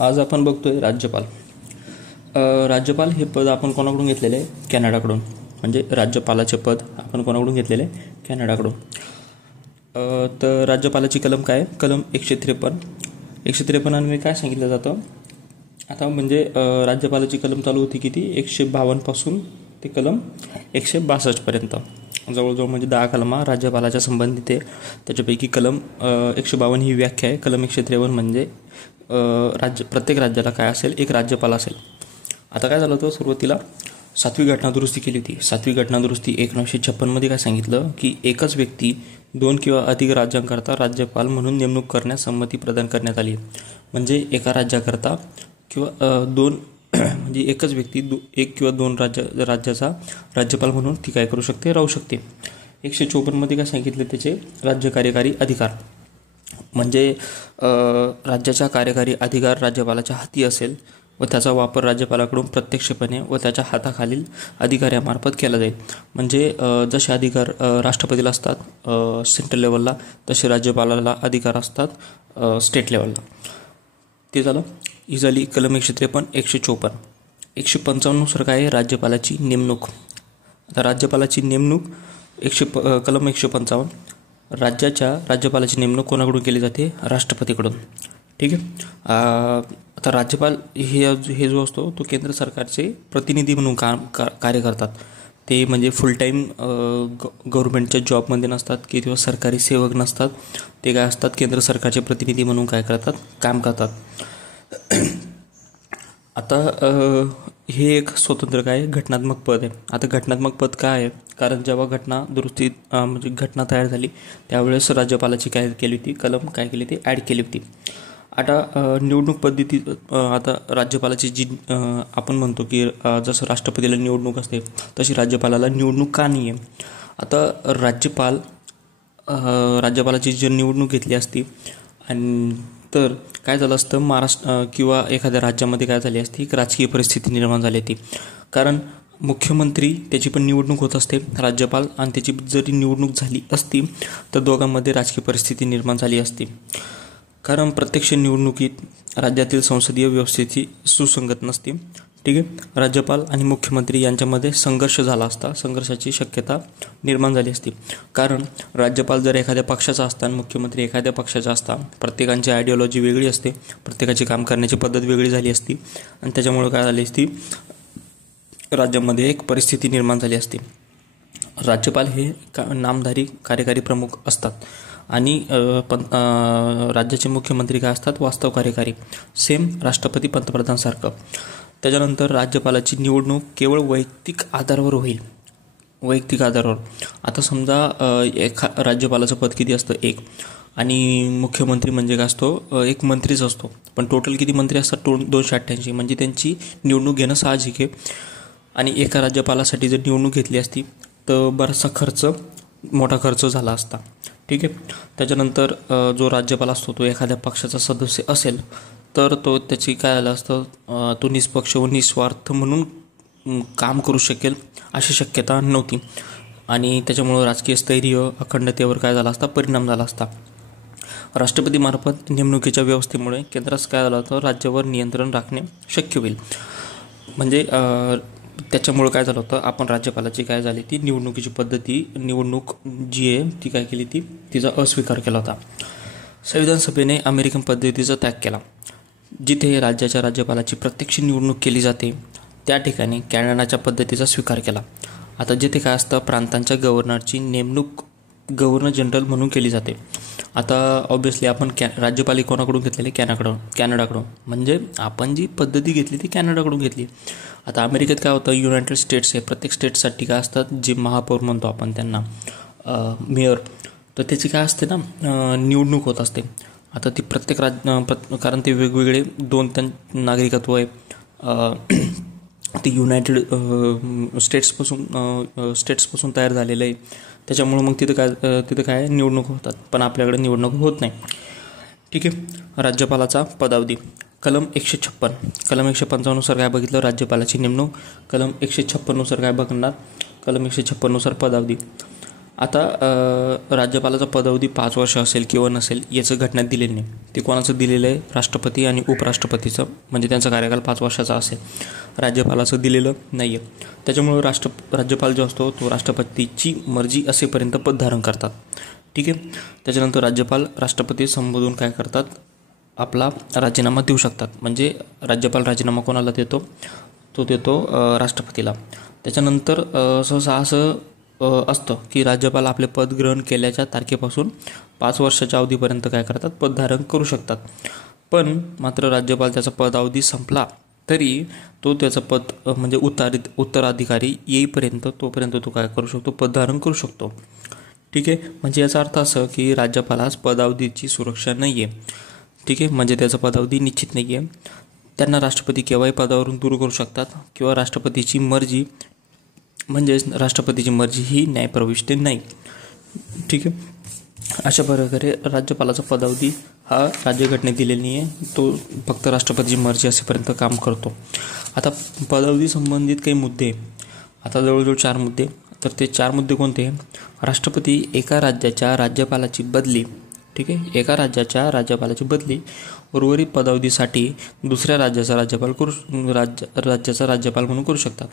आज आपण बघतोय राज्यपाल. राज्यपाल हे पद आपण कोणाकडून घेतलेले आहे? कॅनडाकडून. म्हणजे राज्यपालाचे पद आपण कोणाकडून घेतलेले आहे? कॅनडाकडून. तर राज्यपालाची कलम काय? कलम 153. 153 अन्वये काय सांगितलं जातं? आता म्हणजे राज्यपालाची कलम चालू होती किती? 152 पासून ते कलम 162 पर्यंत. जवळजवळ म्हणजे 10 कलमा राज्यपालाच्या संबंधित आहे. त्याच्यापैकी कलम 152 ही व्याख्या आहे. कलम 153 म्हणजे प्रत्येक राज्याला काय असेल? एक राज्यपाल असेल. आता काय झालं होतं? सुरुवातीला 7वी घटनादुरुस्ती केली होती. 7वी घटनादुरुस्ती 1956 मध्ये काय सांगितलं की एकच व्यक्ती 2 किंवा अधिक राज्यांकरता राज्यपाल म्हणून नेमणूक करण्यास संमती प्रदान करण्यात आली. म्हणजे एका राज्याकरता किंवा 2 म्हणजे एकच व्यक्ती 1 किंवा 2 राज्याचा राज्यपाल म्हणून ती काय करू शकते? राहू शकते. 154 मध्ये काय सांगितलं? त्याचे राज्य कार्यकारी अधिकार. म्हणजे राज्याचा कार्यकारी अधिकार राज्यपालाच्या हाती असेल व त्याचा वापर राज्यपालाकडून प्रत्यक्षपणे व त्याच्या हाताखालील अधिकाऱ्यामार्फत केला जाईल. म्हणजे जसे अधिकार राष्ट्रपतीला असतात सेंट्रल लेवलला, तसे राज्यपालाला अधिकार असतात स्टेट लेवलला. ते झालं. ही झाली कलम 153. 154. 155 नुसार काय आहे? राज्यपालाची नेमणूक. आता राज्यपालाची नेमणूक कलम 155. राज्यपालाची नेमणूक कोणाकडून केली जाते? राष्ट्रपतीकडून. ठीक आहे. आता राज्यपाल हे जो असतो तो केंद्र सरकारचे प्रतिनिधी म्हणून कार्य करतात. ते म्हणजे फुल टाईम गव्हर्नमेंटच्या जॉबमध्ये नसतात किंवा सरकारी सेवक नसतात. ते काय असतात? केंद्र सरकारचे प्रतिनिधी म्हणून काय करतात? काम करतात. आता हे एक स्वतंत्र काय घटनात्मक पद आहे. आता घटनात्मक पद काय आहे? कारण जेव्हा घटना दुरुस्ती म्हणजे घटना तयार झाली त्यावेळेस राज्यपालाची काय केली होती? कलम काय केली होती? ॲड केली होती. आता निवडणूक पद्धती, आता राज्यपालाची जी आपण म्हणतो की जसं राष्ट्रपतीला निवडणूक असते तशी राज्यपालाला निवडणूक का नाही आहे? आता राज्यपालाची जी निवडणूक घेतली असती आणि तर काय झालं असतं? महाराष्ट्र किंवा एखाद्या राज्यामध्ये काय झाली असती? एक राजकीय परिस्थिती निर्माण झाली होती. कारण मुख्यमंत्री त्याची पण निवडणूक होत असते, राज्यपाल आणि त्याची जरी निवडणूक झाली असती तर दोघांमध्ये राजकीय परिस्थिती निर्माण झाली असती. कारण प्रत्यक्ष निवडणुकीत राज्यातील संसदीय व्यवस्थेची सुसंगत नसते. ठीक आहे. राज्यपाल आणि मुख्यमंत्री यांच्यामध्ये संघर्ष झाला असता, संघर्षाची शक्यता निर्माण झाली असती. कारण राज्यपाल जर एखाद्या पक्षाचा असता आणि मुख्यमंत्री एखाद्या पक्षाचा असता, प्रत्येकांची आयडिओलॉजी वेगळी असते, प्रत्येकाची काम करण्याची पद्धत वेगळी झाली असती आणि त्याच्यामुळे काय झाली असती? राज्यामध्ये एक परिस्थिती निर्माण झाली असती. राज्यपाल हे नामधारी कार्यकारी प्रमुख असतात आणि राज्याचे मुख्यमंत्री काय असतात? वास्तव कार्यकारी. सेम राष्ट्रपती पंतप्रधानसारखं. त्याच्यानंतर राज्यपालाची निवडणूक केवळ वैयक्तिक आधारावर होईल. वैयक्तिक आधारावर. आता समजा राज्यपालाचं पद किती असतं? 1. आणि मुख्यमंत्री म्हणजे काय असतो? एक मंत्रीच असतो. पण टोटल किती मंत्री असतात? 288. म्हणजे त्यांची निवडणूक घेणं साहजिक आहे. आणि एका राज्यपालासाठी जर निवडणूक घेतली असती तर बराचसा मोठा खर्च झाला असता. ठीक आहे. त्याच्यानंतर जो राज्यपाल असतो तो एखाद्या पक्षाचा सदस्य असेल तर तो त्याची काय झालं असतं? तो निष्पक्ष व निस्वार्थ म्हणून काम करू शकेल अशी शक्यता नव्हती आणि त्याच्यामुळं राजकीय स्थैर्य अखंडतेवर काय झाला असता? परिणाम झाला असता. राष्ट्रपतीमार्फत नेमणुकीच्या व्यवस्थेमुळे केंद्रास काय झालं होतं? राज्यावर नियंत्रण राखणे शक्य होईल. म्हणजे त्याच्यामुळं काय झालं होतं? आपण राज्यपालाची काय झाली ती निवडणुकीची पद्धती, निवडणूक जी आहे ती काय केली? तिचा अस्वीकार केला होता. संविधान सभेने अमेरिकन पद्धतीचा त्याग केला. जिथे राज्याच्या राज्यपालाची प्रत्यक्ष निवडणूक केली जाते त्या ठिकाणी कॅनडाच्या पद्धतीचा स्वीकार केला. आता जिथे काय असतं? प्रांतांच्या गव्हर्नरची नेमणूक गव्हर्नर जनरल म्हणून केली जाते. आता ऑब्व्हियसली आपण राज्यपाल कोणाकडून घेतलेले? कॅनडाकडून. म्हणजे आपण जी पद्धती घेतली ती कॅनडाकडून घेतली. आता अमेरिकेत काय होतं? युनायटेड स्टेट्स आहे. प्रत्येक स्टेटसाठी काय असतात? जे महापौर म्हणतो आपण त्यांना, मेयर, तर त्याची काय असते ना निवडणूक होत असते. आता ती प्रत्येक कारण ते वेगवेगळे 2 नागरिकत्व आहे. ते युनायटेड स्टेट्सपासून तयार झालेलं आहे. त्याच्यामुळं मग तिथं काय निवडणूक होतात. पण आपल्याकडे निवडणूक होत नाही. ठीक आहे. राज्यपालाचा पदावधी. कलम 156. कलम 155 नुसार काय बघितलं? राज्यपालाची नेमणूक. कलम 156 नुसार काय बघणार? कलम 156 नुसार पदावधी. आता राज्यपालाचा पदावधी 5 वर्ष असेल किंवा नसेल याचं घटनेत दिलेलं नाही. ते कोणाचं दिलेलं आहे? राष्ट्रपती आणि उपराष्ट्रपतीचं, म्हणजे त्यांचा कार्यकाल 5 वर्षाचा असेल. राज्यपालाचं दिलेलं नाही आहे. त्याच्यामुळं राज्यपाल जो असतो तो राष्ट्रपतीची मर्जी असेपर्यंत पद धारण करतात. ठीक आहे. त्याच्यानंतर राज्यपाल राष्ट्रपती संबोधून काय करतात? आपला राजीनामा देऊ शकतात. म्हणजे राज्यपाल राजीनामा कोणाला देतो? तो देतो राष्ट्रपतीला. त्याच्यानंतर सहसा असं असतं की राज्यपाल आपले पद ग्रहण केल्याच्या तारखेपासून 5 वर्षाच्या अवधीपर्यंत काय करतात? पद धारण करू शकतात. पण मात्र राज्यपाल त्याचा पदावधी संपला तरी तो त्याचं पद म्हणजे उत्तराधिकारी येईपर्यंत तोपर्यंत तो काय करू शकतो? पद धारण करू शकतो. ठीक आहे. म्हणजे याचा अर्थ असं की राज्यपालास पदावधीची सुरक्षा नाही आहे. ठीक आहे. म्हणजे त्याचा पदावधी निश्चित नाही आहे. त्यांना राष्ट्रपती केव्हाही पदावरून दूर करू शकतात किंवा राष्ट्रपतीची मर्जी ही न्यायप्रविष्ट नाही. ठीक आहे. अशा प्रकारे राज्यपालाचा पदावधी हा राज्यघटनेत दिलेला नाही आहे. तो फक्त राष्ट्रपतीची मर्जी असेपर्यंत काम करतो. आता पदावधी संबंधित काही मुद्दे, आता जवळजवळ 4 मुद्दे. तर ते 4 मुद्दे कोणते? राष्ट्रपती एका राज्याच्या राज्यपालाची बदली, ठीक आहे, एका राज्याच्या राज्यपालाची बदली उर्वरित पदावधीसाठी दुसऱ्या राज्याचा राज्याचा राज्यपाल म्हणून करू शकतात.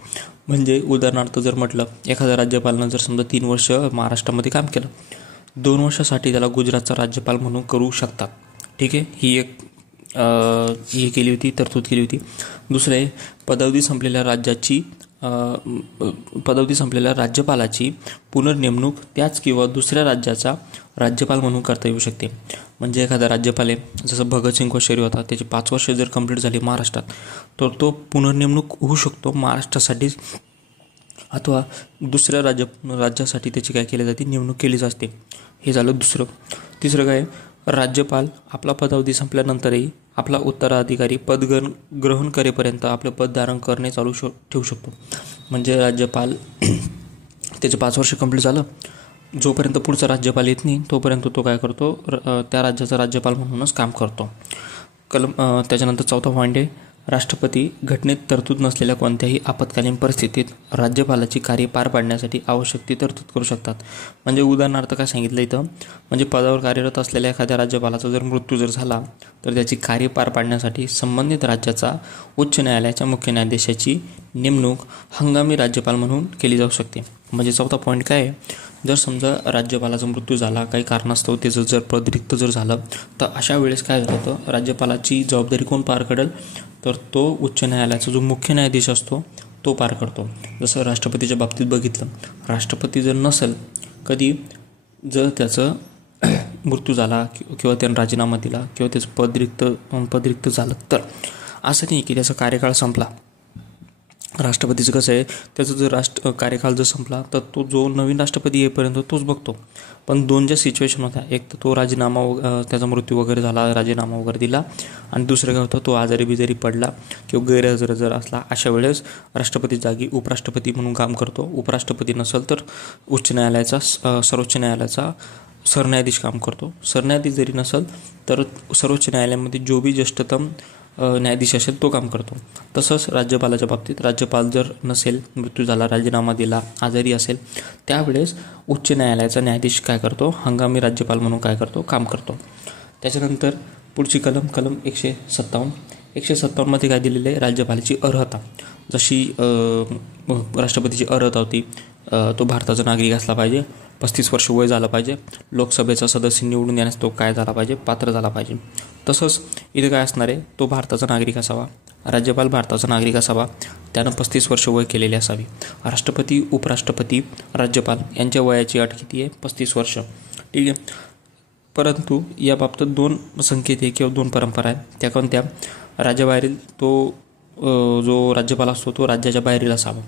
म्हणजे उदाहरणार्थ जर म्हटलं, एखाद्या राज्यपालानं जर समजा 3 वर्ष महाराष्ट्रामध्ये काम केलं, 2 वर्षासाठी त्याला गुजरातचा राज्यपाल म्हणून करू शकतात. ठीक आहे. ही एक केली होती, तरतूद केली होती. दुसरं आहे, पदावधी संपलेल्या राज्यपालाची पुनर्नेमणूक त्याच किंवा दुसऱ्या राज्याचा राज्यपाल म्हणून करता येऊ शकते. म्हणजे एखादा राज्यपाल आहे, जसं भगतसिंग कोश्यारी होता, त्याची 5 वर्ष जर कंप्लीट झाली महाराष्ट्रात, तर तो पुनर्नेमणूक होऊ शकतो महाराष्ट्रासाठी अथवा दुसऱ्या राज्यासाठी त्याची काय केली जाते? नेमणूक केली जाते. हे झालं दुसरं. तिसरं काय? राज्यपाल आपला पदावधी संपल्यानंतरही आपला उत्तराधिकारी पद ग्रहण करेपर्यंत आपलं पद धारण करणे चालू ठेवू शकतो. म्हणजे राज्यपाल त्याचे 5 वर्ष कंप्लीट झालं, जोपर्यंत पुढचा राज्यपाल येत नाही तोपर्यंत तो काय करतो? त्या राज्याचा राज्यपाल म्हणूनच काम करतो. त्याच्यानंतर 4था पॉईंट आहे, राष्ट्रपती घटनेत तरतूद नसलेल्या कोणत्याही आपत्कालीन परिस्थितीत राज्यपालाची कार्य पार पाडण्यासाठी आवश्यक ती तरतूद करू शकतात. म्हणजे उदाहरणार्थ काय सांगितलं इथं? म्हणजे पदावर कार्यरत असलेल्या एखाद्या राज्यपालाचा जर मृत्यू जर झाला तर त्याची कार्य पार पाडण्यासाठी संबंधित राज्याचा उच्च न्यायालयाच्या मुख्य न्यायाधीशाची नेमणूक हंगामी राज्यपाल म्हणून केली जाऊ शकते. म्हणजे 4था पॉईंट काय आहे? जर समजा राज्यपालाचा मृत्यू झाला, काही कारणास्तव त्याचं जर पद रिक्त जर झालं, तर अशा वेळेस काय होतं? राज्यपालाची जबाबदारी कोण पार करेल? तर तो उच्च न्यायालयाचा जो मुख्य न्यायाधीश असतो तो पार करतो. जसं राष्ट्रपतीच्या बाबतीत बघितलं, राष्ट्रपती जर नसेल कधी, जर त्याचं मृत्यू झाला किंवा त्यानं राजीनामा दिला किंवा त्याचं पद रिक्त झालं, तर असं नाही की त्याचा कार्यकाळ संपला. राष्ट्रपतीचं कसं आहे, त्याचं जर कार्यकाल जर संपला तर तो जो नवीन राष्ट्रपती येईपर्यंत तोच बघतो. पण 2 ज्या सिच्युएशन होत्या, एक तर तो त्याचा मृत्यू वगैरे झाला, राजीनामा वगैरे दिला, आणि दुसरं काय होतं, तो आजारी पडला किंवा गैरहजर जर असला, अशा वेळेस राष्ट्रपती जागी उपराष्ट्रपती म्हणून काम करतो. उपराष्ट्रपती नसेल तर सर्वोच्च न्यायालयाचा सरन्यायाधीश काम करतो. सरन्यायाधीश जरी नसेल तर सर्वोच्च न्यायालयामध्ये जो बी ज्येष्ठतम न्यायाधीश असेल तो काम करतो. तसंच राज्यपालाच्या बाबतीत, राज्यपाल जर नसेल, मृत्यू झाला, राजीनामा दिला, आजारी असेल, त्यावेळेस उच्च न्यायालयाचा न्यायाधीश काय करतो? हंगामी राज्यपाल म्हणून काय करतो? काम करतो. त्याच्यानंतर पुढची कलम 157मध्ये काय दिलेलं आहे? राज्यपालाची अर्हता. जशी राष्ट्रपतीची अर्हता होती, तो भारताचा नागरिक असला पाहिजे, 35 वर्ष वय झालं पाहिजे, लोकसभेचा सदस्य निवडून येण्यास तो काय झाला पाहिजे? पात्र झाला पाहिजे. तसंच इथे काय असणार आहे? तो भारताचा नागरिक असावा, राज्यपाल भारताचा नागरिक असावा, त्यानं 35 वर्ष वय केलेली असावी. राष्ट्रपती, उपराष्ट्रपती, राज्यपाल यांच्या वयाची अट किती आहे? 35 वर्ष. ठीक आहे. परंतु या बाबतीत 2 संकेत आहे किंवा 2 परंपरा आहेत. त्या कोणत्या? राज्याबाहेरील जो राज्यपाल असतो तो राज्याच्या बाहेरील असावा.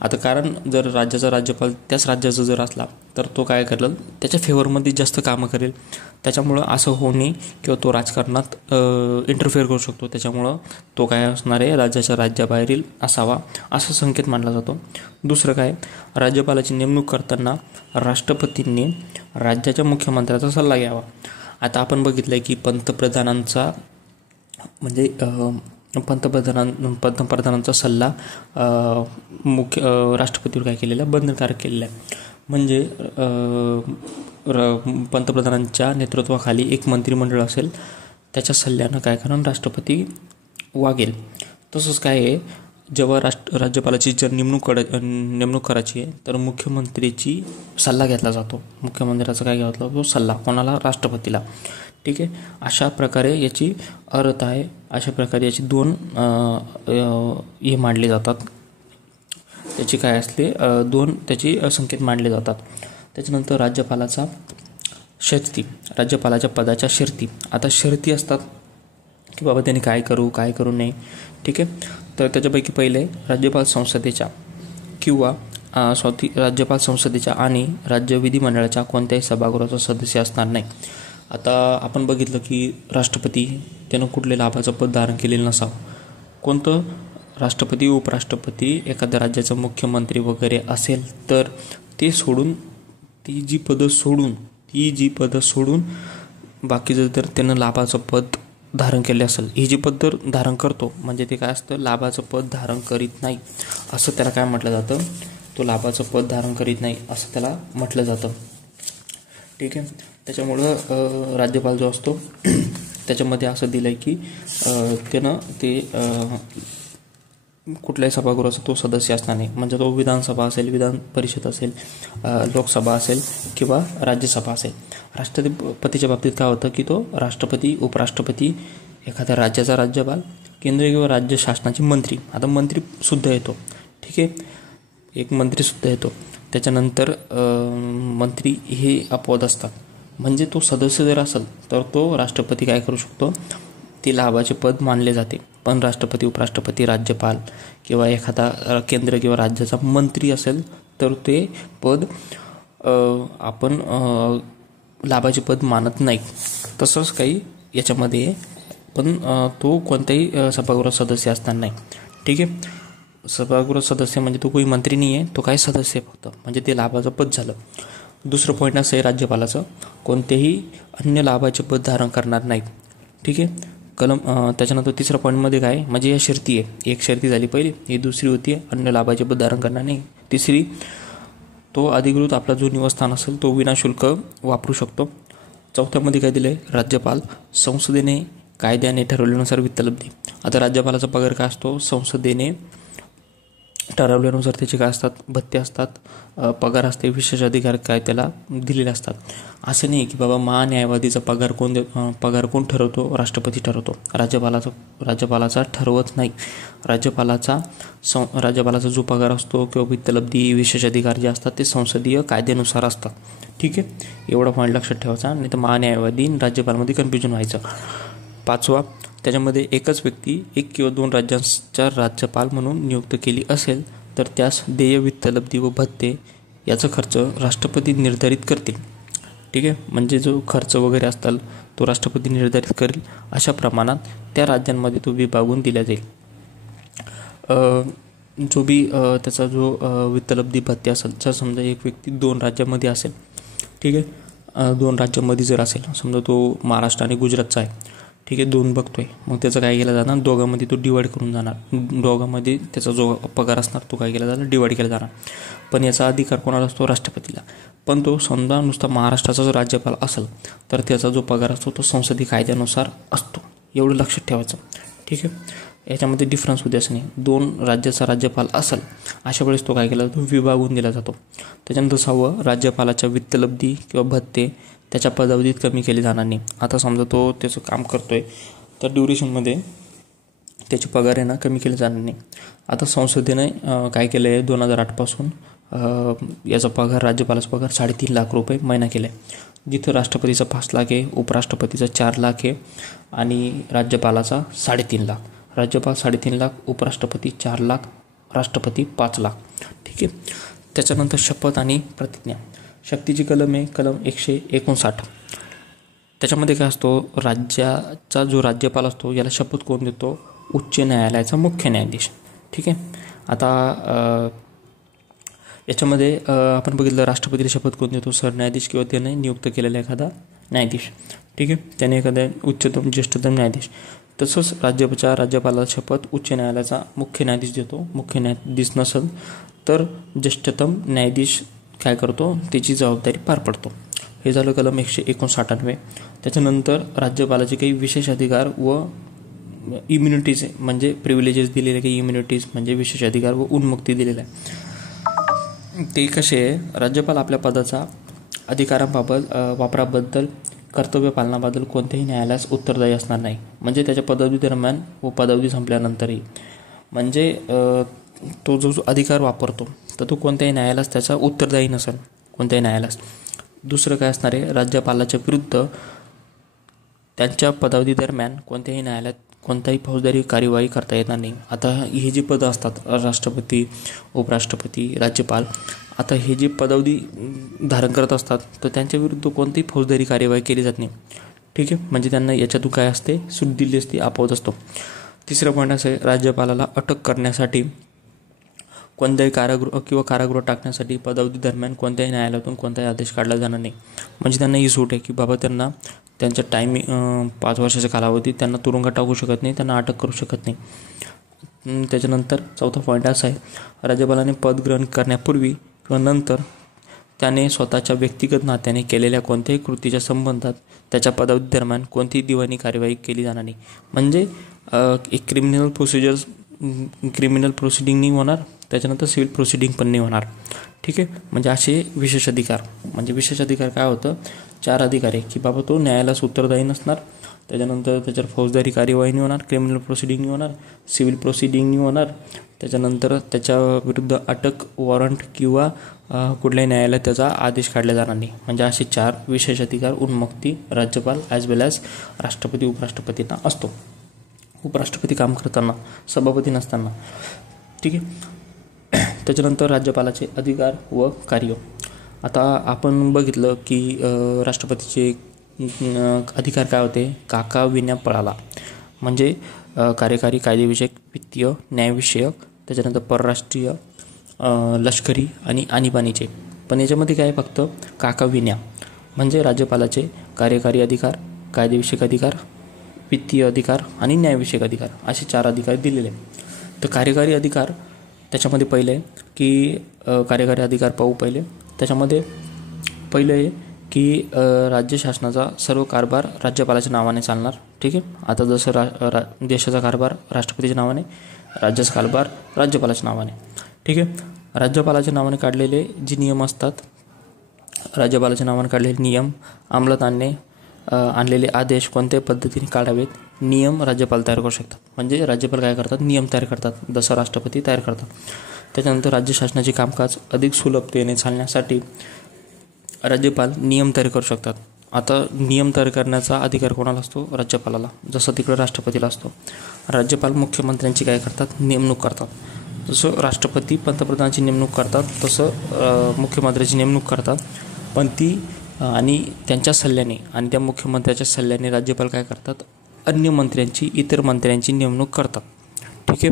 आता कारण जर राज्याचा राज्यपाल त्याच राज्याचा जर असला तर तो काय करेल? त्याच्या फेवरमध्ये जास्त कामं करेल. त्याच्यामुळं असं होणे किंवा तो राजकारणात इंटरफेअर करू शकतो. त्याच्यामुळं तो काय असणार आहे? राज्याच्या राज्याबाहेरील असावा, असा संकेत मानला जातो. दुसरं काय? राज्यपालाची नेमणूक करताना राष्ट्रपतींनी राज्याच्या मुख्यमंत्र्याचा सल्ला घ्यावा. आता आपण बघितलं आहे की पंतप्रधानांचा पंतप्रधानांचा सल्ला राष्ट्रपतीवर काय केलेला? बंधनकारक केलेला आहे. म्हणजे पंतप्रधानांच्या नेतृत्वाखाली एक मंत्रिमंडळ असेल, त्याच्या सल्ल्यानं काय करून राष्ट्रपती वागेल. तसंच काय आहे, जेव्हा राज्यपालाची जर नेमणूक करायची आहे तर मुख्यमंत्रीची सल्ला घेतला जातो. मुख्यमंत्र्याचा काय घेतला जातो सल्ला, कोणाला? राष्ट्रपतीला. ठीक आहे. अशा प्रकारे याची अर्थ आहे. अशा प्रकारे याची दोन हे मांडले जातात. त्याची काय असते दोन त्याची संकेत मांडले जातात. त्याच्यानंतर राज्यपालाचा शर्ती, राज्यपालाच्या पदाच्या शर्ती. आता शर्ती असतात की बाबा त्यांनी काय करू नये. ठीक आहे. तर त्याच्यापैकी पहिले राज्यपाल संसदेच्या राज्यपाल संसदेच्या आणि राज्य विधिमंडळाच्या कोणत्याही सभागृहाचा सदस्य असणार नाही. आता आपण बघितलं की राष्ट्रपती त्यानं कुठले लाभाचं पद धारण केलेलं नसावं. कोणतं? राष्ट्रपती, उपराष्ट्रपती, एखाद्या राज्याचा मुख्यमंत्री वगैरे असेल तर ते सोडून ती जी पदं सोडून बाकीचं जर त्यानं लाभाचं पद धारण केले असेल, ही जी पद धारण करतो म्हणजे ते काय असतं, लाभाचं पद धारण करीत नाही असं त्याला काय म्हटलं जातं, तो लाभाचं पद धारण करीत नाही असं त्याला म्हटलं जातं. ठीक आहे. त्याच्यामुळं राज्यपाल जो असतो त्याच्यामध्ये असं दिलं आहे की त्यानं ते कुठल्याही सभागृहाचा तो सदस्य असणार नाही. म्हणजे तो विधानसभा असेल, विधान परिषद असेल, लोकसभा असेल किंवा राज्यसभा असेल. राष्ट्रपतीच्या बाबतीत काय होतं की तो राष्ट्रपती, उपराष्ट्रपती, एखाद्या राज्याचा राज्यपाल, केंद्रीय किंवा राज्य शासनाचे मंत्री. आता मंत्रीसुद्धा येतो. ठीक आहे. एक मंत्रीसुद्धा येतो. त्याच्यानंतर मंत्री हे अपवाद असतात. म्हणजे तो सदस्य जर असेल तर तो राष्ट्रपती काय करू शकतो, ते लाभाचे पद मानले जाते. पण राष्ट्रपती, उपराष्ट्रपती, राज्यपाल किंवा एखादा केंद्र किंवा राज्याचा मंत्री असेल तर ते पद आपण लाभाचे पद मानत नाही. तसंच काही याच्यामध्ये पण तो कोणत्याही सभागृहात सदस्य असणार नाही. ठीक आहे. सभागृह सदस्य म्हणजे तो काही मंत्री नाही आहे, तो काही सदस्य फक्त, म्हणजे ते लाभाचं पद झालं. दुसरं पॉईंट असं आहे राज्यपालाचं, कोणतेही अन्य लाभाचे पद धारण करणार नाहीत. ठीक आहे. त्याच्यानंतर तिसऱ्या पॉईंटमध्ये काय, म्हणजे या शर्ती आहे. एक शर्ती झाली पहिली, ही दुसरी होती अन्य लाभाचे पद धारण करणार नाही. तिसरी, तो अधिकृत आपला जो निवासस्थान असेल तो विनाशुल्क वापरू शकतो. चौथ्यामध्ये काय दिलं आहे, राज्यपाल संसदेने कायद्याने ठरवल्यानुसार वित्तलब्धी. आता राज्यपालाचा पगार काय असतो, संसदेने ठरवल्यानुसार त्याचे काय असतात, भत्ते असतात, पगार असते, विशेष अधिकार काय त्याला दिलेले असतात. असं नाही की बाबा महान्यायवादीचा पगार कोण ठरवतो, राष्ट्रपती ठरवतो. राज्यपालाचा ठरवत नाही. राज्यपालाचा जो पगार असतो किंवा वित्तलब्धी, विशेष अधिकार जे असतात ते संसदीय कायद्यानुसार असतात. ठीक आहे. एवढा पॉईंट लक्षात ठेवायचा, नाही तर महान्यायवादी राज्यपालमध्ये कन्फ्युजन व्हायचं. पाचवा, त्याच्यामध्ये एकच व्यक्ती एक किंवा दोन राज्यांच्या राज्यपाल म्हणून नियुक्त केली असेल तर त्यास देय, वित्तलब्धी व भत्ते याचा खर्च राष्ट्रपती निर्धारित करतील. ठीक आहे. म्हणजे जो खर्च वगैरे असतात तो राष्ट्रपती निर्धारित करेल. अशा प्रमाणात त्या राज्यांमध्ये तो विभागून दिला जाईल. जो बी त्याचा जो वित्तलब्धी भत्ते असेल, जर समजा एक व्यक्ती दोन राज्यामध्ये असेल. ठीक आहे. दोन राज्यामध्ये जर असेल, समजा तो महाराष्ट्र आणि गुजरातचा आहे. ठीक आहे. दोन बघतोय, मग त्याचं काय केलं जाणार, दोघांमध्ये तो डिवाईड करून जाणार. दोघांमध्ये त्याचा जो पगार असणार तो काय केला जाणार, डिवाईड केला जाणार. पण याचा अधिकार कोणाला असतो, राष्ट्रपतीला. पण तो समजा नुसता महाराष्ट्राचा जो राज्यपाल असेल तर त्याचा जो पगार असतो तो संसदीय कायद्यानुसार असतो. एवढं लक्षात ठेवायचं. ठीक आहे. याच्यामध्ये डिफरन्स होते असं नाही. दोन राज्याचा राज्यपाल असेल अशा वेळेस तो काय केला जातो, विभागून दिला जातो. त्याच्यानंतर 6, राज्यपालाच्या वित्तलब्धी किंवा भत्ते त्याच्या पदावधीत कमी केले जाणार नाही. आता समजा तो त्याचं काम करतोय तर ड्युरेशनमध्ये त्याचे पगार आहे ना कमी केले जाणार नाही. आता संसदेने काय केलं आहे, 2008 पासून याचा पगार, राज्यपालाचा पगार 3.5 लाख रुपये महिना केला आहे. जिथं राष्ट्रपतीचा 5 लाख आहे, उपराष्ट्रपतीचा 4 लाख आहे आणि राज्यपालाचा 3.5 लाख. राज्यपाल 3.5 लाख, उपराष्ट्रपती 4 लाख, राष्ट्रपती 5 लाख. ठीक आहे. त्याच्यानंतर शपथ आणि प्रतिज्ञा. शक्तीची कलम आहे कलम 159. त्याच्यामध्ये काय असतो, राज्याचा जो राज्यपाल असतो याला शपथ कोण देतो, उच्च न्यायालयाचा मुख्य न्यायाधीश. ठीक आहे. आता याच्यामध्ये आपण बघितलं राष्ट्रपतीला शपथ कोण देतो, सरन्यायाधीश किंवा त्याने नियुक्त केलेला एखादा न्यायाधीश. ठीक आहे. त्याने एखाद्या उच्चतम ज्येष्ठतम न्यायाधीश. तसंच राज्यपालाला शपथ उच्च न्यायालयाचा मुख्य न्यायाधीश देतो. मुख्य न्यायाधीश नसेल तर ज्येष्ठतम न्यायाधीश काय करतो, त्याची जबाबदारी पार पडतो. हे झालं कलम 159. त्याच्यानंतर राज्यपालाचे काही विशेष अधिकार व इम्युनिटीज म्हणजे प्रिव्हिलेजेस दिलेले, काही इम्युनिटीज म्हणजे विशेष अधिकार व उन्मुक्ती दिलेल्या आहे. ते कसे आहे, राज्यपाल आपल्या पदाचा अधिकारांबाबत वापराबद्दल कर्तव्य पालनाबद्दल कोणत्याही न्यायालयास उत्तरदायी असणार नाही. म्हणजे त्याच्या पदावधी दरम्यान व पदावधी संपल्यानंतरही, म्हणजे तो जो अधिकार वापरतो तर तो कोणत्याही न्यायालयास त्याचा उत्तरदायी नसेल, कोणत्याही न्यायालयास. दुसरं काय असणार आहे, राज्यपालाच्या विरुद्ध त्यांच्या पदावधी दरम्यान कोणत्याही न्यायालयात कोणताही फौजदारी कार्यवाही करता येणार नाही. आता हे जी पदं असतात, राष्ट्रपती, उपराष्ट्रपती, राज्यपाल, आता हे जे पदावधी धारण करत असतात तर त्यांच्या विरुद्ध कोणतीही फौजदारी कार्यवाही केली जात नाही. ठीक आहे, म्हणजे त्यांना याच्यातून काय असते, सूट दिली असते, अपवाद असतो. तिसरं पॉईंट असं आहे, राज्यपालाला अटक करण्यासाठी कोणत्याही कारागृह टाकण्यासाठी पदावधी दरम्यान कोणत्याही न्यायालयातून कोणताही आदेश काढला जाणार नाही. म्हणजे त्यांना ही सूट आहे की बाबा त्यांना त्यांच्या 5 वर्षाच्या कालावधीत त्यांना तुरुंगात टाकू शकत नाही, त्यांना अटक करू शकत नाही. त्याच्यानंतर चौथा पॉईंट असा आहे, राज्यपालाने पद ग्रहण करण्यापूर्वी किंवा नंतर त्याने स्वतःच्या व्यक्तिगत नात्याने केलेल्या कोणत्याही कृतीच्या संबंधात त्याच्या पदावधी दरम्यान कोणतीही दिवाणी कार्यवाही केली जाणार नाही. म्हणजे एक क्रिमिनल प्रोसिडिंग नाही होणार, त्याच्यानंतर सिव्हिल प्रोसिडिंग पण नाही होणार. ठीक आहे, म्हणजे असे विशेष अधिकार. म्हणजे विशेष अधिकार काय होतं, 4 अधिकार आहे की बाबा तो न्यायालयास उत्तरदायी नसणार, त्याच्यानंतर त्याच्यावर फौजदारी कार्यवाही नाही होणार, क्रिमिनल प्रोसिडिंग नाही होणार, सिव्हिल प्रोसिडिंग नाही होणार, त्याच्यानंतर त्याच्या विरुद्ध अटक वॉरंट किंवा कुठल्याही न्यायालयात त्याचा आदेश काढला जाणार नाही. म्हणजे असे 4 विशेष अधिकार उन्मुक्ती राज्यपाल ॲज वेल ॲज राष्ट्रपती, उपराष्ट्रपतींना असतो. उपराष्ट्रपती काम करताना, सभापती नसताना. ठीक आहे. त्याच्यानंतर राज्यपालाचे अधिकार व कार्य. आता आपण बघितलं की राष्ट्रपतीचे अधिकार काय होते, काका विना पळाला. म्हणजे कार्यकारी, कायदेविषयक, वित्तीय, न्यायविषयक, त्याच्यानंतर परराष्ट्रीय, लष्करी आणि आणीबाणीचे. पण याच्यामध्ये काय, फक्त काका विना म्हणजे राज्यपालाचे कार्यकारी अधिकार, कायदेविषयक अधिकार, वित्तीय अधिकार आणि न्यायविषयक अधिकार असे 4 अधिकार दिलेले. तर कार्यकारी अधिकार त्याच्यामध्ये पहिले की कार्यकारी अधिकार पाहू पहिले. त्याच्यामध्ये पहिलं आहे की राज्य शासनाचा सर्व कारभार राज्यपालाच्या नावाने चालणार. ठीक आहे. आता जसं देशाचा कारभार राष्ट्रपतीच्या नावाने, राज्याचा कारभार राज्यपालाच्या नावाने. ठीक आहे. राज्यपालाच्या नावाने काढलेले जे नियम असतात, राज्यपालाच्या नावाने काढलेले नियम, अंमलात आणलेले आदेश कोणत्याही पद्धतीने काढावेत, नियम राज्यपाल तयार करू शकतात. म्हणजे राज्यपाल काय करतात, नियम तयार करतात, जसं राष्ट्रपती तयार करतात. त्याच्यानंतर राज्य शासनाचे कामकाज अधिक सुलभतेने चालण्यासाठी राज्यपाल नियम तयार करू शकतात. आता नियम तयार करण्याचा अधिकार कोणाला असतो, राज्यपालाला, जसं तिकडे राष्ट्रपतीला असतो. राज्यपाल मुख्यमंत्र्यांची काय करतात, नेमणूक करतात. जसं राष्ट्रपती पंतप्रधानाची नेमणूक करतात तसं मुख्यमंत्र्याची नेमणूक करतात. पण ती आणि त्यांच्या सल्ल्याने आणि त्या मुख्यमंत्र्याच्या सल्ल्याने राज्यपाल काय करतात, अन्य मंत्र्यांची, इतर मंत्र्यांची नेमणूक करतात. ठीक आहे.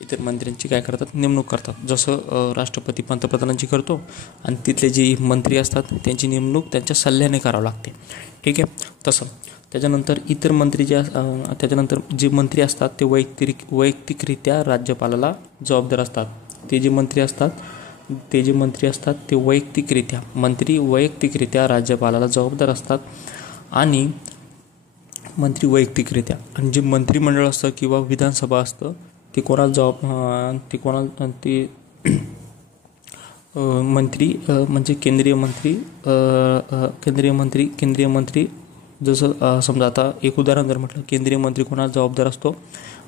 इतर मंत्र्यांची काय करतात, नेमणूक करतात. जसं राष्ट्रपती पंतप्रधानांची करतो आणि तिथले जे मंत्री असतात त्यांची नेमणूक त्यांच्या सल्ल्याने करावं लागते. ठीक आहे. तसं त्याच्यानंतर इतर मंत्री त्याच्यानंतर जे मंत्री असतात ते वैयक्तिकरित्या राज्यपालाला जबाबदार असतात. ते जे मंत्री असतात ते वैयक्तिकरित्या राज्यपालाला जबाबदार असतात. आणि मंत्री वैयक्तिकरित्या, आणि जे मंत्रिमंडळ असतं किंवा विधानसभा असतं ते मंत्री म्हणजे केंद्रीय मंत्री जसं समजा आता एक उदाहरण जर म्हटलं, केंद्रीय मंत्री कोणाला जबाबदार असतो,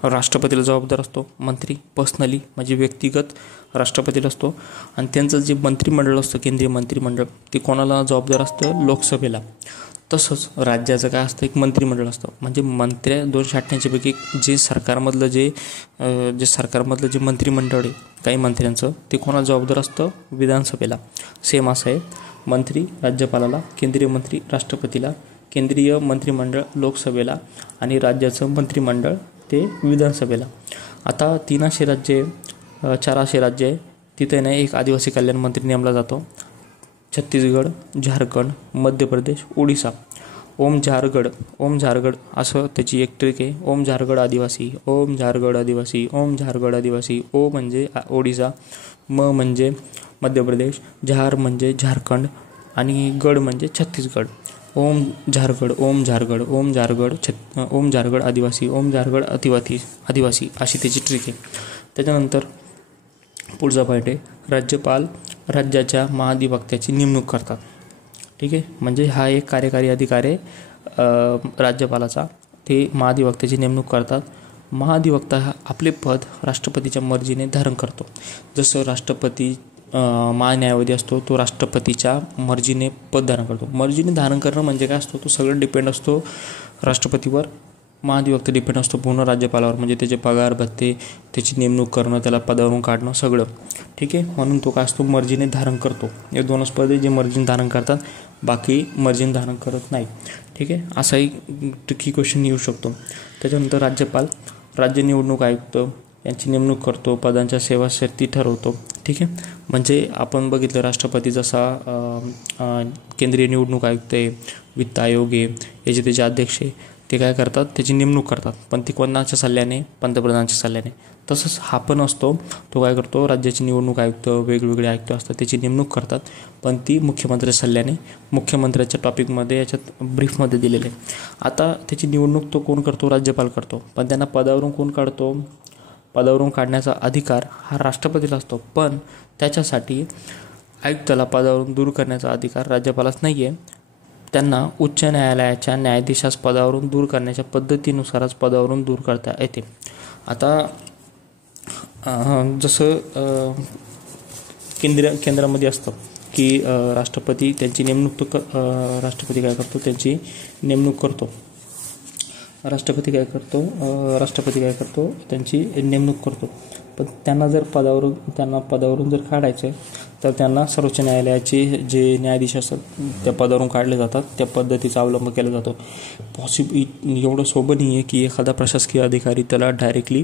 राष्ट्रपतीला जबाबदार असतो. मंत्री पर्सनली म्हणजे व्यक्तिगत राष्ट्रपतीला असतो. आणि त्यांचं जे मंत्रिमंडळ असतं, केंद्रीय मंत्रिमंडळ, ते कोणाला जबाबदार असतं, लोकसभेला. तसंच राज्याचं काय असतं, एक मंत्रिमंडळ असतं. म्हणजे मंत्र्या 298 पैकी जे सरकारमधलं जे मंत्रिमंडळ आहे काही मंत्र्यांचं, ते कोणाला जबाबदार असतं, विधानसभेला. सेम असं आहे, मंत्री राज्यपालाला, केंद्रीय मंत्री राष्ट्रपतीला, केंद्रीय मंत्रिमंडळ लोकसभेला आणि राज्याचं मंत्रिमंडळ ते विधानसभेला. आता 3 असे राज्य आहे, 4 असे राज्य आहे, तिथे ना एक आदिवासी कल्याण मंत्री नेमला जातो. छत्तीसगड, झारखंड, मध्य प्रदेश, ओडिसा. ओम झारगड असं त्याची एक ट्रिक आहे. ओम झारगड आदिवासी, ओम झारगड आदिवासी, ओम झारगड आदिवासी. ओ म्हणजे ओडिसा, म म्हणजे मध्य प्रदेश, झार म्हणजे झारखंड आणि गड म्हणजे छत्तीसगड. ओम झारगड, ओम झारगड, ओम झारगड ओम झारगड आदिवासी, ओम झारगड आदिवासी अशी त्याची ट्रिक आहे. त्याच्यानंतर पुढचा पॉईंट आहे, राज्यपाल राज्याच्या महाधिवक्त्याची नेमणूक करतात. ठीक आहे, म्हणजे हा एक कार्यकारी अधिकार आहे राज्यपालाचा. ते महाधिवक्त्याची नेमणूक करतात. महाधिवक्ता हा आपले पद राष्ट्रपतीच्या मर्जीने धारण करतो. जसं राष्ट्रपती महान्यायवादी असतो, तो राष्ट्रपतीच्या मर्जीने पद धारण करतो. मर्जीने धारण करणं म्हणजे काय असतो, तो सगळं डिपेंड असतो राष्ट्रपतीवर. महाधिवक्ता डिपेंड असतो पूर्ण राज्यपालावर, म्हणजे त्याचे पगार भत्ते, त्याची नेमणूक करणं, त्याला पदावरून काढणं सगळं. ठीक आहे, म्हणून तो काय असतो, मर्जीने धारण करतो. हे दोनच पदे जे मर्जीने धारण करतात, बाकी मर्जीने धारण करत नाही. ठीक आहे, असाही ट्रिकी क्वेश्चन येऊ शकतो. त्याच्यानंतर राज्यपाल राज्य निवडणूक आयुक्त यांची नेमणूक करतो, पदांच्या सेवा शर्ती ठरवतो. ठीक आहे, म्हणजे आपण बघितलं राष्ट्रपती जसा केंद्रीय निवडणूक आयुक्त आहे, वित्त आयोग आहे, याचे त्याचे अध्यक्ष आहे, ते काय करतात, त्याची नेमणूक करतात. पण ती कोणाच्या सल्ल्याने, पंतप्रधानाच्या सल्ल्याने. तसंच हा पण असतो, तो काय करतो, राज्याची निवडणूक आयुक्त, वेगवेगळे आयुक्त असतात, त्याची नेमणूक करतात, पण ती मुख्यमंत्र्याच्या सल्ल्याने. मुख्यमंत्र्याच्या टॉपिकमध्ये याच्यात ब्रीफमध्ये दिलेलं आहे. आता त्याची निवडणूक तो कोण करतो, राज्यपाल करतो. पण त्यांना पदावरून कोण काढतो, पदावरून काढण्याचा अधिकार हा राष्ट्रपतीला असतो. पण त्याच्यासाठी आयुक्ताला पदावरून दूर करण्याचा अधिकार राज्यपालाच नाही आहे. त्यांना उच्च न्यायालयाच्या न्यायाधीशास पदावरून दूर करण्याच्या पद्धतीनुसारच पदावरून दूर करता येते. आता जसं केंद्रामध्ये असतं की राष्ट्रपती त्यांची नेमणूक राष्ट्रपती काय करतो, त्यांची नेमणूक करतो. राष्ट्रपती काय करतो, त्यांची नेमणूक करतो. पण त्यांना पदावरून जर काढायचं आहे, तर त्यांना सर्वोच्च न्यायालयाचे जे न्यायाधीश असतात त्या पदावरून काढले जातात. त्या पद्धतीचा अवलंब केला जातो. एवढं सोपं नाही आहे की एखादा प्रशासकीय अधिकारी त्याला डायरेक्टली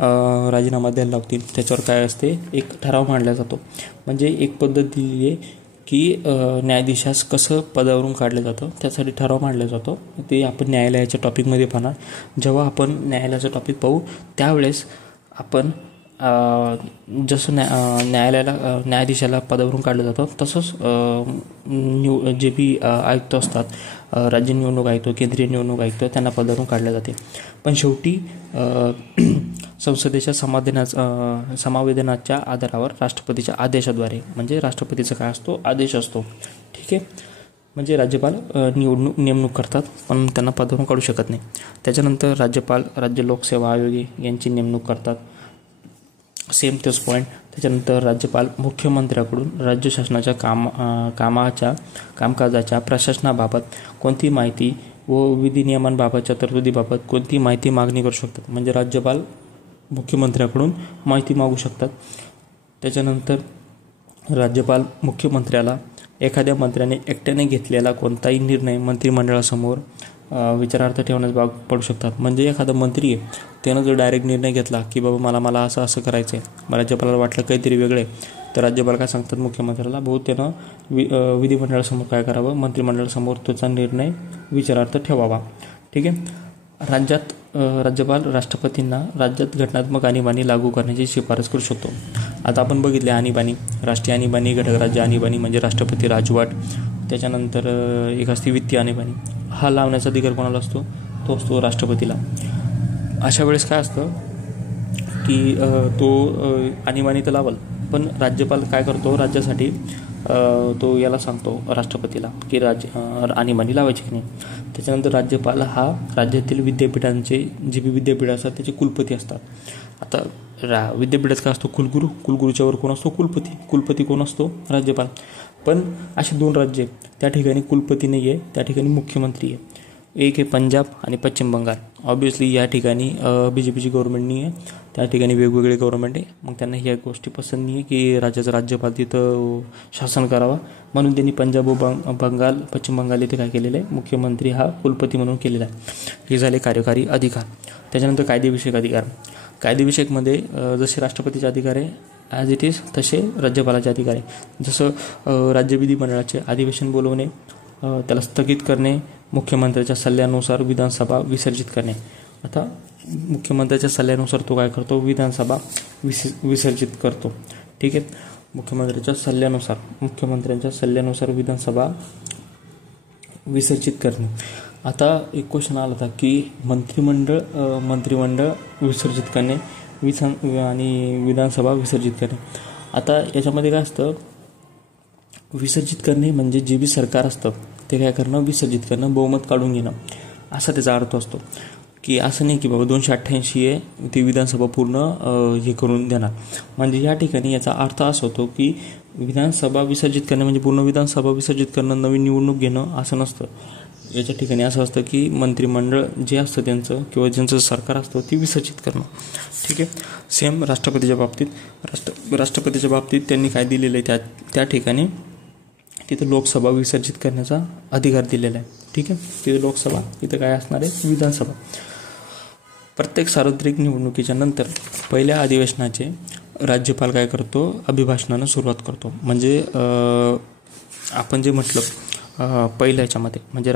राजीनामा द्यायला लावतील. त्याच्यावर काय असते, एक ठराव मांडला जातो. म्हणजे एक पद्धत दिली आहे की न्यायाधीशास कसं पदावरून काढलं जातं, त्यासाठी ठराव मांडला जातो. ते आपण न्यायालयाच्या टॉपिकमध्ये पाहणार. जेव्हा आपण न्यायालयाचा टॉपिक पाहू त्यावेळेस आपण जसं न्यायाधीशाला पदावरून काढलं जातं, तसंच जे बी आयुक्त असतात, राज्य निवडणूक आयुक्त, केंद्रीय निवडणूक आयुक्त, त्यांना पदावरून काढले जाते. पण शेवटी संसदेच्या समावेदनाच्या आधारावर राष्ट्रपतीच्या आदेशाद्वारे, म्हणजे राष्ट्रपतीचा काय असतो, आदेश असतो. ठीक आहे, म्हणजे राज्यपाल नेमणूक करतात, पण त्यांना पदावरून काढू शकत नाही. त्याच्यानंतर राज्यपाल राज्य लोकसेवा आयोग यांची नेमणूक करतात. सेम तोच पॉईंट. त्याच्यानंतर राज्यपाल मुख्यमंत्र्याकडून राज्य शासनाच्या कामकाजाच्या प्रशासनाबाबत कोणती माहिती व विधी नियमांबाबतच्या तरतुदीबाबत कोणती माहिती मागणी करू शकतात. म्हणजे राज्यपाल मुख्यमंत्र्याकडून माहिती मागू शकतात. त्याच्यानंतर राज्यपाल मुख्यमंत्र्याला एखाद्या मंत्र्याने एकट्याने घेतलेला कोणताही निर्णय मंत्रिमंडळासमोर विचारार्थ ठेवण्यास भाग पडू शकतात. म्हणजे एखादा मंत्री आहे, त्यानं जर डायरेक्ट निर्णय घेतला की बाबा मला असं करायचं आहे, मग राज्यपालाला वाटलं काहीतरी वेगळं आहे, तर राज्यपाल काय सांगतात मुख्यमंत्र्याला, भाऊ त्यानं विधिमंडळासमोर काय करावं, मंत्रिमंडळासमोर त्याचा निर्णय विचारार्थ ठेवावा. ठीक आहे, राज्यपाल राष्ट्रपतींना राज्यात घटनात्मक आणीबाणी लागू करण्याची शिफारस करू शकतो. आता आपण बघितले आणीबाणी, राष्ट्रीय आणीबाणी, घटक राज्य आणीबाणी म्हणजे राष्ट्रपती राजवट. त्याच्यानंतर एक असते वित्तीय आणीबाणी. हा लावण्याचा अधिकार कोणाला असतो, तो असतो राष्ट्रपतीला. अशा वेळेस काय असतं की तो आणीबाणी तर लावल, पण राज्यपाल काय करतो, राज्यासाठी तो याला सांगतो राष्ट्रपतीला की आणीबाणी लावायची की नाही. त्याच्यानंतर राज्यपाल हा राज्यातील विद्यापीठांचे जे बी विद्यापीठ असतात त्याचे कुलपती असतात. आता विद्यापीठात काय असतो, कुलगुरूच्या वर कोण असतो, कुलपती कोण असतो, राज्यपाल. पण असे दोन राज्य त्या ठिकाणी कुलपती नाही आहे, त्या ठिकाणी मुख्यमंत्री आहे. एक आहे पंजाब आणि पश्चिम बंगाल. ऑब्व्हियसली या ठिकाणी BJPची गव्हर्नमेंट नाही आहे, त्या ठिकाणी वेगवेगळे गव्हर्नमेंट आहे. मग त्यांना ह्या गोष्टी पसंत नाही आहे की राज्याचा राज्यपाल तिथं शासन करावा, म्हणून त्यांनी पंजाब व पश्चिम बंगाल इथे काय केलेलं आहे, मुख्यमंत्री हा कुलपती म्हणून केलेला आहे. हे झाले कार्यकारी अधिकार. त्याच्यानंतर कायदेविषयक अधिकार. कायदेविषयकमध्ये जसे राष्ट्रपतीचे अधिकार आहे ॲज इट इज, तसे राज्यपालाचे अधिकार आहे. जसं राज्य विधिमंडळाचे अधिवेशन बोलवणे, त्याला स्थगित करणे, मुख्यमंत्र्याच्या सल्ल्यानुसार विधानसभा विसर्जित करणे. आता मुख्यमंत्र्याच्या सल्ल्यानुसार तो काय करतो, विधानसभा विसर्जित करतो. ठीक आहे. मुख्यमंत्र्यांच्या सल्ल्यानुसार विधानसभा विसर्जित करणे. आता एक क्वेश्चन आला होता की मंत्रिमंडळ विसर्जित करणे आणि विधानसभा विसर्जित करणे. आता याच्यामध्ये काय असतं, विसर्जित करणे म्हणजे जे बी सरकार असतं ते काय करणं, विसर्जित करणं, बहुमत काढून घेणं, असा त्याचा अर्थ असतो. की असं नाही की बाबा 288 आहे ती विधानसभा पूर्ण हे करून देणार. म्हणजे या ठिकाणी याचा अर्थ असा होतो की विधानसभा विसर्जित करणं म्हणजे पूर्ण विधानसभा विसर्जित करणं, नवीन निवडणूक घेणं असं नसतं. याच्या ठिकाणी असं असतं की मंत्रिमंडळ जे असतं त्यांचं किंवा ज्यांचं सरकार असतं ती विसर्जित करणं. ठीक आहे. सेम राष्ट्रपतीच्या बाबतीत त्यांनी काय दिलेलं आहे त्या ठिकाणी तिथं लोकसभा विसर्जित करण्याचा अधिकार दिलेला आहे. ठीक आहे. तिथं लोकसभा, इथं काय असणार आहे, विधानसभा. प्रत्येक सार्वत्रिक निवडणुकीच्या नंतर पहिल्या अधिवेशनाचे राज्यपाल काय करतो, अभिभाषणानं सुरुवात करतो. म्हणजे आपण जे म्हटलं पहिल्या याच्यामध्ये म्हणजे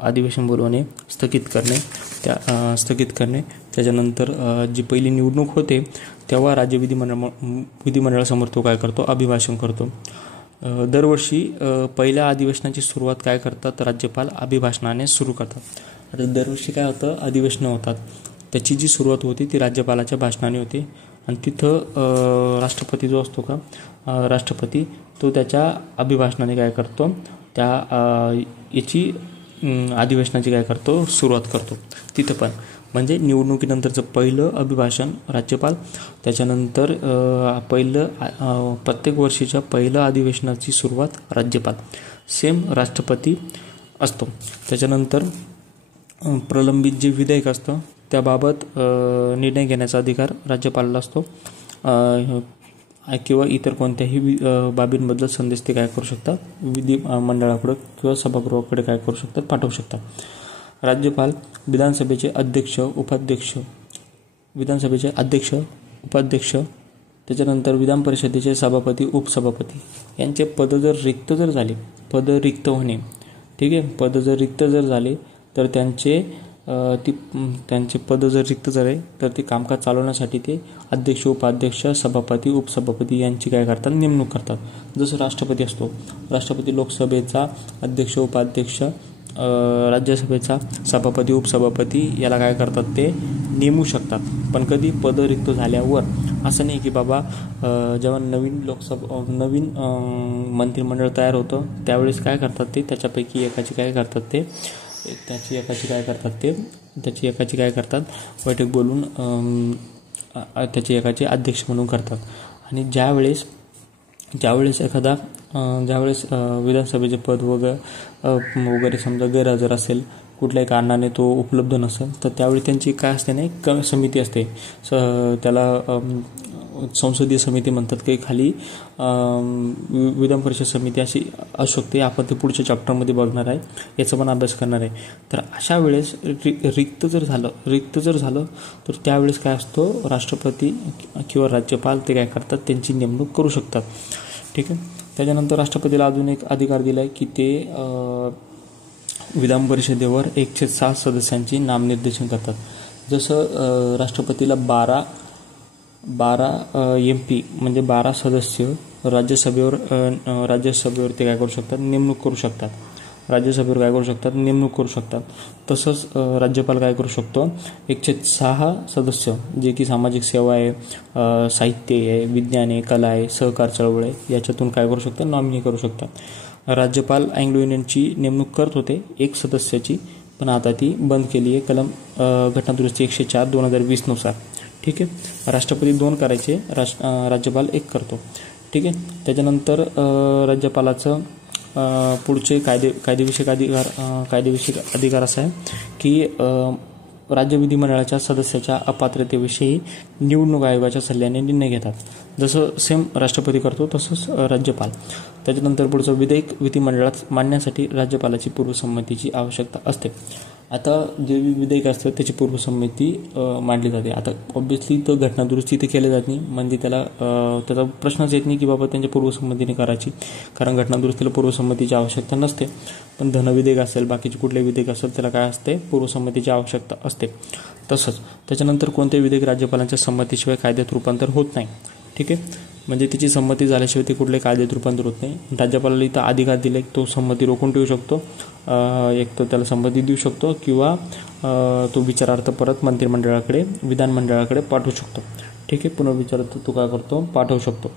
अधिवेशन बोलवणे, स्थगित करणे, त्याच्यानंतर जी पहिली निवडणूक होते तेव्हा राज्य विधिमंडळासमोर तो काय करतो, अभिभाषण करतो. दरवर्षी पहिल्या अधिवेशनाची सुरुवात काय करतात, राज्यपाल अभिभाषणाने सुरू करतात. आता दरवर्षी काय होतं, अधिवेशनं होतात, त्याची जी सुरुवात होती ती राज्यपालाच्या भाषणाने होते. आणि तिथं राष्ट्रपती जो असतो का, राष्ट्रपती तो त्याच्या अभिभाषणाने काय करतो, त्या याची अधिवेशनाची काय करतो, सुरुवात करतो. तिथं पण म्हणजे निवडणुकीनंतरचं पहिलं अभिभाषण राज्यपाल, त्याच्यानंतर प्रत्येक वर्षीच्या पहिलं अधिवेशनाची सुरुवात राज्यपाल, सेम राष्ट्रपती असतो. त्याच्यानंतर प्रलंबित जे विधेयक असतं त्याबाबत निर्णय घेण्याचा अधिकार राज्यपालाला असतो किंवा इतर कोणत्याही बाबींबद्दल संदेश ते काय करू शकतात, विधिमंडळाकडे किंवा सभागृहाकडे काय करू शकतात, पाठवू शकतात. राज्यपाल विधानसभेचे अध्यक्ष, उपाध्यक्ष, त्याच्यानंतर विधान परिषदेचे सभापती, उपसभापती यांचे पद जर रिक्त झाले, पद रिक्त होणे, ठीक आहे, पद जर रिक्त झाले तर त्यांचे पद जर रिक्त झाले तर ते कामकाज चालवण्यासाठी ते अध्यक्ष, उपाध्यक्ष, सभापती, उपसभापती यांची काय करतात, नेमणूक करतात. जसं राष्ट्रपती असतो, राष्ट्रपती लोकसभेचा अध्यक्ष, उपाध्यक्ष, राज्यसभेचा सभापती, उपसभापती याला काय करतात, ते नेमू शकतात. पण कधी पद रिक्त झाल्यावर. असं नाही की बाबा जेव्हा नवीन मंत्रिमंडळ तयार होतं त्यावेळेस काय करतात ते त्याची एकाची काय करतात बैठक बोलून त्याची एकाचे अध्यक्ष म्हणून करतात. आणि ज्यावेळेस विधानसभेचे पद वगैरे समजा गैरहजर असेल, कुठल्याही कारणाने तो उपलब्ध नसेल, तर त्यावेळी त्यांची काय असते ना, समिती असते, त्याला संसदीय समिती म्हणतात, काही खाली विधान परिषद समिती अशी असू शकते. आपण ते पुढच्या चॅप्टरमध्ये बघणार आहे, याचा पण अभ्यास करणार आहे. तर अशा वेळेस रिक्त जर झालं तर त्यावेळेस काय असतो, राष्ट्रपती किंवा राज्यपाल ते काय करतात, त्यांची नेमणूक करू शकतात. ठीक आहे. त्याच्यानंतर राष्ट्रपतीला अजून एक अधिकार दिला आहे की ते विधान परिषदेवर 106 सदस्यांची नामनिर्देशन करतात. जसं राष्ट्रपतीला 12 MP म्हणजे 12 सदस्य राज्यसभेवर ते काय करू शकतात, नेमणूक करू शकतात. तसंच राज्यपाल काय करू शकतो, 106 सदस्य जे की सामाजिक सेवा आहे, साहित्य आहे, विज्ञान आहे, कला आहे, सहकार चळवळ आहे, याच्यातून काय करू शकतात, नॉमिनी करू शकतात. राज्यपाल अँग्लो इंडियनची नेमणूक करत होते 1 सदस्याची, पण आता ती बंद केली आहे कलम घटनादुरुस्ती 104/2020 नुसार. ठीक आहे. राष्ट्रपती 2 करायचे, राज्यपाल 1 करतो. ठीक आहे. त्याच्यानंतर राज्यपालाचं पुढचे कायदेविषयक अधिकार असा आहे की राज्य विधिमंडळाच्या सदस्याच्या अपात्रतेविषयी निवडणूक आयोगाच्या सल्ल्याने निर्णय घेतात. जसं सेम राष्ट्रपती करतो तसंच राज्यपाल. त्याच्यानंतर पुढचं विधेयक विधिमंडळात मांडण्यासाठी राज्यपालाची पूर्वसंमतीची आवश्यकता असते. आता जे विधेयक असतं त्याची पूर्वसंमती मांडली जाते. आता ऑब्व्हियसली तर घटनादुरुस्ती ते केली जात नाही, म्हणजे त्याचा प्रश्नच येत नाही की बाबा त्यांच्या पूर्वसंमतीने करायची, कारण घटनादुरुस्तीला पूर्वसंमतीची आवश्यकता नसते. पण धनविधेयक असेल, बाकीचे कुठले विधेयक असेल, त्याला काय असते, पूर्वसंमतीची आवश्यकता असते. तसंच त्याच्यानंतर कोणते विधेयक राज्यपालांच्या संमतीशिवाय कायद्यात रूपांतर होत नाही. ठीक आहे. म्हणजे त्याची संमती झाल्याशिवाय ते कुठले कायद्यात रूपांतर होत नाही. राज्यपालाला इथं अधिकार दिले तो संमती रोखून ठेवू शकतो, एक तर त्याला संमती देऊ शकतो किंवा तो विचारार्थ परत मंत्रिमंडळाकडे विधानमंडळाकडे पाठवू शकतो. ठीक आहे, पुनर्विचारार्थ तो काय करतो, पाठवू शकतो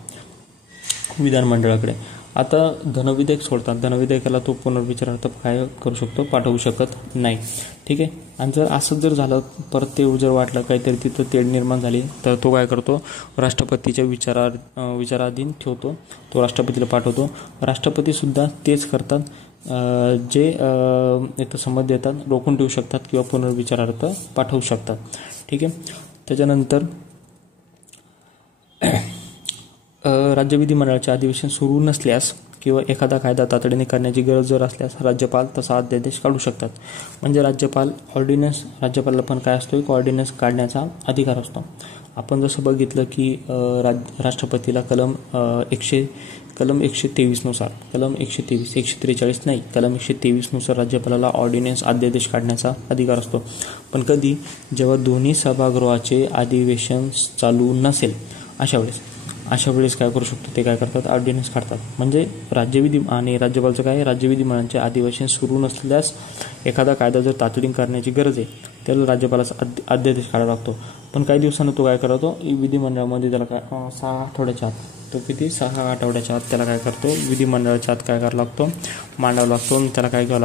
विधानमंडळाकडे. आता धनविधेयक सोडतात, धनविधेयकाला तो पुनर्विचारार्थ काय करू शकतो, पाठवू शकत नाही. ठीक आहे, आणि जर असं जर झालं परत ते जर वाटलं काहीतरी तिथं तेढ निर्माण झाली तर तो काय करतो, राष्ट्रपतीच्या विचाराधीन ठेवतो, तो राष्ट्रपतीला पाठवतो. राष्ट्रपतीसुद्धा तेच करतात, जे एक संमत देतात, रोखून ठेवू शकतात किंवा पुनर्विचारार्थ पाठवू शकतात. ठीक आहे, त्याच्यानंतर राज्य विधिमंडळाचे अधिवेशन सुरू नसल्यास किंवा एखादा कायदा तातडीने करण्याची गरज जर असल्यास राज्यपाल तसा अध्यादेश काढू शकतात. म्हणजे राज्यपालाला पण काय असतो, एक ऑर्डिनन्स काढण्याचा अधिकार असतो. आपण जसं बघितलं की राष्ट्रपतीला कलम 123 नुसार कलम 143 नाही, कलम 123 नुसार राज्यपालाला ऑर्डिनन्स अध्यादेश काढण्याचा अधिकार असतो. पण कधी, जेव्हा दोन्ही सभागृहाचे अधिवेशन चालू नसेल अशा वेळेस काय करू शकतो, ते काय करतात, ऑर्डिनन्स काढतात. म्हणजे राज्यविधी आणि राज्यपालचं काय, राज्य विधिमंडळाचे अधिवेशन सुरू नसल्यास एखादा कायदा जर तातडीने करण्याची गरज आहे त्याला राज्यपालाचा अध्यादेश काढावा लागतो. पण काही दिवसानं तो काय करतो, विधिमंडळामध्ये त्याला काय 6 आठवड्याच्या आत, तो किती 6 आठवड्याच्या आत त्याला काय करतो, विधिमंडळाच्या आत काय करावं लागतो, मांडावं लागतो. आणि त्याला काय घ्यावं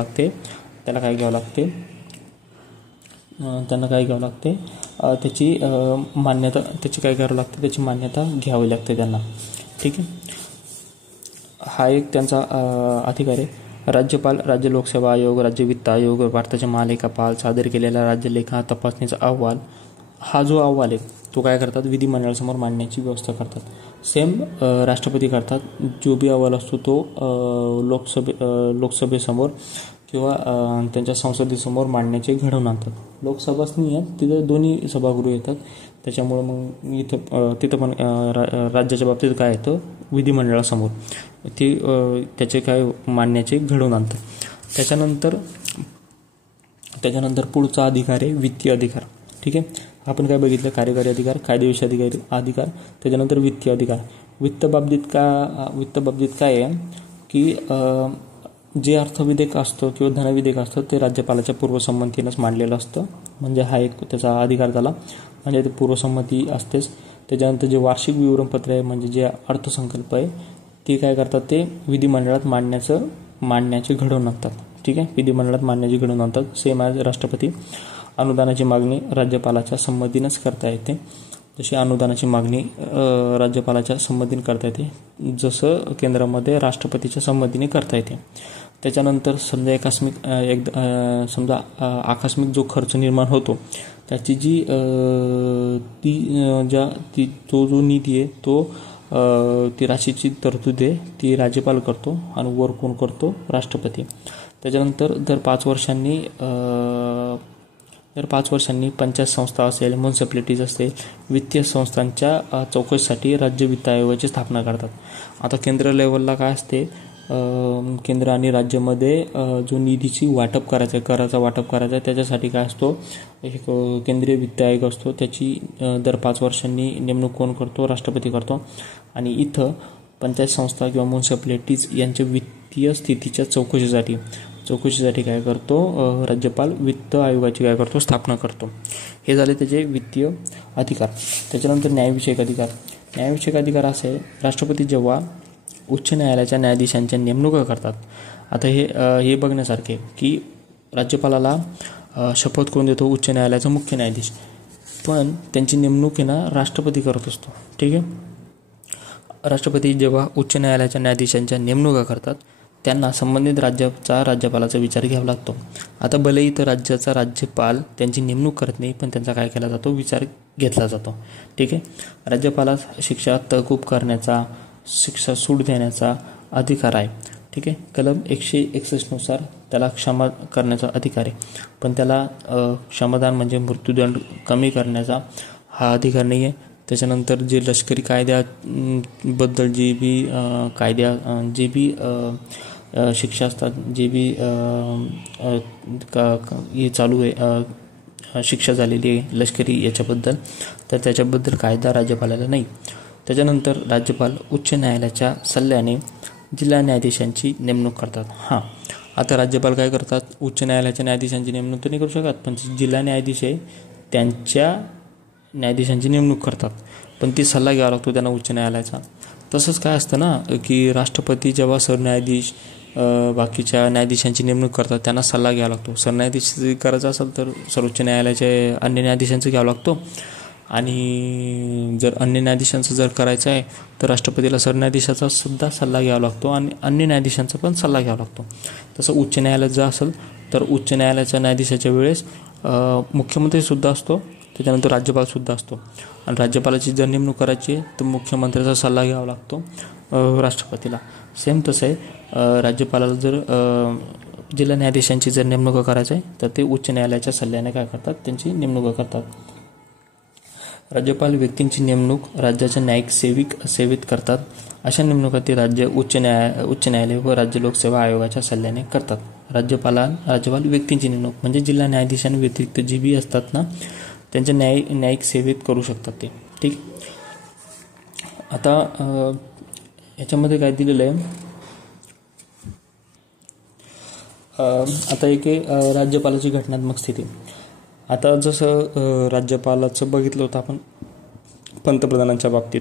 लागते, त्याची मान्यता, काय करावं लागते, त्याची मान्यता घ्यावी लागते त्यांना. ठीक आहे, हा एक त्यांचा अधिकार आहे. राज्यपाल, राज्य लोकसेवा आयोग, राज्य वित्त आयोग, भारताचे महालेखापाल सादर केलेला राज्यलेखा तपासणीचा अहवाल, हा जो अहवाल आहे तो काय करतात, विधिमंडळासमोर मांडण्याची व्यवस्था करतात. सेम राष्ट्रपती करतात. जो बी अहवाल असतो तो लोकसभेसमोर किंवा त्यांच्या संसदेसमोर मांडण्याचे घडवून आणतात. लोकसभाच नाही आहे, तिथं दोन्ही सभागृह येतात. त्याच्यामुळं मग तिथं पण राज्याच्या बाबतीत काय येतं, विधिमंडळासमोर ते त्याचे काय मांडण्याचे घडवून आणतात. त्याच्यानंतर पुढचा अधिकार आहे वित्तीय अधिकार. ठीक आहे, आपण काय बघितलं, कार्यकारी अधिकार, कायदेविषयी अधिकार, त्याच्यानंतर वित्तीय अधिकार. वित्त बाबतीत काय आहे की जे अर्थविधेयक असतं किंवा धनविधेयक असतं ते राज्यपालाच्या पूर्वसंमतीनंच मांडलेलं असतं. म्हणजे हा एक त्याचा अधिकार झाला, म्हणजे ते पूर्वसंमती असतेच. त्याच्यानंतर जे वार्षिक विवरणपत्र आहे, म्हणजे जे अर्थसंकल्प आहे, ते काय करतात, ते विधिमंडळात मांडण्याचे घडवून आणतात. ठीक आहे, विधिमंडळात मांडण्याचे घडवून आणतात. सेम ॲज राष्ट्रपती. अनुदानाची मागणी राज्यपालाच्या संमतीनंच करता येते. जशी अनुदानाची मागणी राज्यपालाच्या संमतीने करता येते, जसं केंद्रामध्ये राष्ट्रपतीच्या संमतीने करता येते. त्याच्यानंतर समजा आकस्मिक जो खर्च निर्माण होतो त्याची तो जो निधी आहे तो ती राशीची तरतूद आहे ती राज्यपाल करतो आणि वर कोण करतो, राष्ट्रपती. त्याच्यानंतर दर 5 वर्षांनी पंचायत संस्था असेल, म्युनिसिपॅलिटीज असेल, वित्तीय संस्थांच्या चौकशीसाठी राज्य वित्त आयोगाची स्थापना करतात. आता केंद्र लेवलला काय असते, केंद्र आणि राज्यामध्ये जो निधीची कराचा वाटप करायचा त्याच्यासाठी काय असतो, एक केंद्रीय वित्त आयोग असतो. त्याची दर 5 वर्षांनी नेमणूक कोण करतो, राष्ट्रपती करतो. आणि इथं पंचायत संस्था किंवा म्युनिसिपॅलिटीज यांच्या वित्तीय स्थितीच्या चौकशीसाठी काय करतो, राज्यपाल वित्त आयोगाची काय करतो, स्थापना करतो. हे झाले त्याचे वित्तीय अधिकार. त्याच्यानंतर न्यायविषयक अधिकार असे, राष्ट्रपती जेव्हा उच्च न्यायालयाच्या न्यायाधीशांच्या नेमणुका करतात. आता हे बघण्यासारखे की राज्यपालाला शपथ कोण देतो, उच्च न्यायालयाचा मुख्य न्यायाधीश, पण त्यांची नेमणूक राष्ट्रपती करत असतो. ठीक आहे, राष्ट्रपती जेव्हा उच्च न्यायालयाच्या न्यायाधीशांच्या नेमणुका करतात त्यांना संबंधित राज्यपालाचा विचार घ्यावा लागतो. आता भले इथं राज्याचा राज्यपाल त्यांची नेमणूक करत नाही, पण त्यांचा काय केला जातो, विचार घेतला जातो. ठीक आहे, राज्यपालास शिक्षा तहकूब करण्याचा, शिक्षा सूट देण्याचा अधिकार आहे. ठीक आहे, कलम 161 नुसार त्याला क्षमा करण्याचा अधिकार आहे, पण त्याला क्षमादान म्हणजे मृत्यूदंड कमी करण्याचा हा अधिकार नाही आहे. त्याच्यानंतर जे लष्करी कायद्याबद्दल जे बी शिक्षा असतात, जे बी हे चालू आहे, शिक्षा झालेली आहे लष्करी याच्याबद्दल, तर त्याच्याबद्दल कायदा राज्यपालाला नाही. त्याच्यानंतर राज्यपाल उच्च न्यायालयाच्या सल्ल्याने जिल्हा न्यायाधीशांची नेमणूक करतात. आता राज्यपाल काय करतात, उच्च न्यायालयाच्या न्यायाधीशांची नेमणूक तर नाही करू शकत, पण जिल्हा न्यायाधीश आहे त्यांच्या न्यायाधीशांची नेमणूक करतात, पण ती सल्ला घ्यावा लागतो त्यांना उच्च न्यायालयाचा. तसंच काय असतं ना की राष्ट्रपती जेव्हा सरन्यायाधीश बाकीच्या न्यायाधीशांची नेमणूक करतात त्यांना सल्ला घ्यावा लागतो. सरन्यायाधीश करायचा असेल तर सर्वोच्च न्यायालयाचे अन्य न्यायाधीशांचं घ्यावं लागतो, आणि जर अन्य न्यायाधीशांचं जर करायचं आहे तर राष्ट्रपतीला सरन्यायाधीशाचा सुद्धा सल्ला घ्यावा लागतो आणि अन्य न्यायाधीशांचा पण सल्ला घ्यावा लागतो. तसं उच्च न्यायालयात जर असेल तर उच्च न्यायालयाच्या न्यायाधीशाच्या वेळेस मुख्यमंत्रीसुद्धा असतो, त्याच्यानंतर राज्यपालसुद्धा असतो. आणि राज्यपालाची जर नेमणूक करायची आहे तर मुख्यमंत्र्याचा सल्ला घ्यावा लागतो राष्ट्रपतीला. सेम तसं आहे, राज्यपालाला जर जिल्हा न्यायाधीशांची जर नेमणूक करायचं आहे तर ते उच्च न्यायालयाच्या सल्ल्याने काय करतात, त्यांची नेमणूक करतात. राज्यपाल व्यक्तींची नेमणूक राज्याच्या न्यायिक सेवेत करतात. अशा नेमणुका ते उच्च न्यायालय व राज्य लोकसेवा आयोगाच्या सल्ल्याने करतात. राज्यपाल व्यक्तींची नेमणूक म्हणजे जिल्हा न्यायाधीशांव्यतिरिक्त जी बी असतात ना त्यांच्या न्यायिक सेवेत करू शकतात ते. ठीक. आता याच्यामध्ये काय दिलेलं आहे, आता एक राज्यपालाची घटनात्मक स्थिती. आता जसं राज्यपालाचं बघितलं होतं आपण पंतप्रधानांच्या बाबतीत,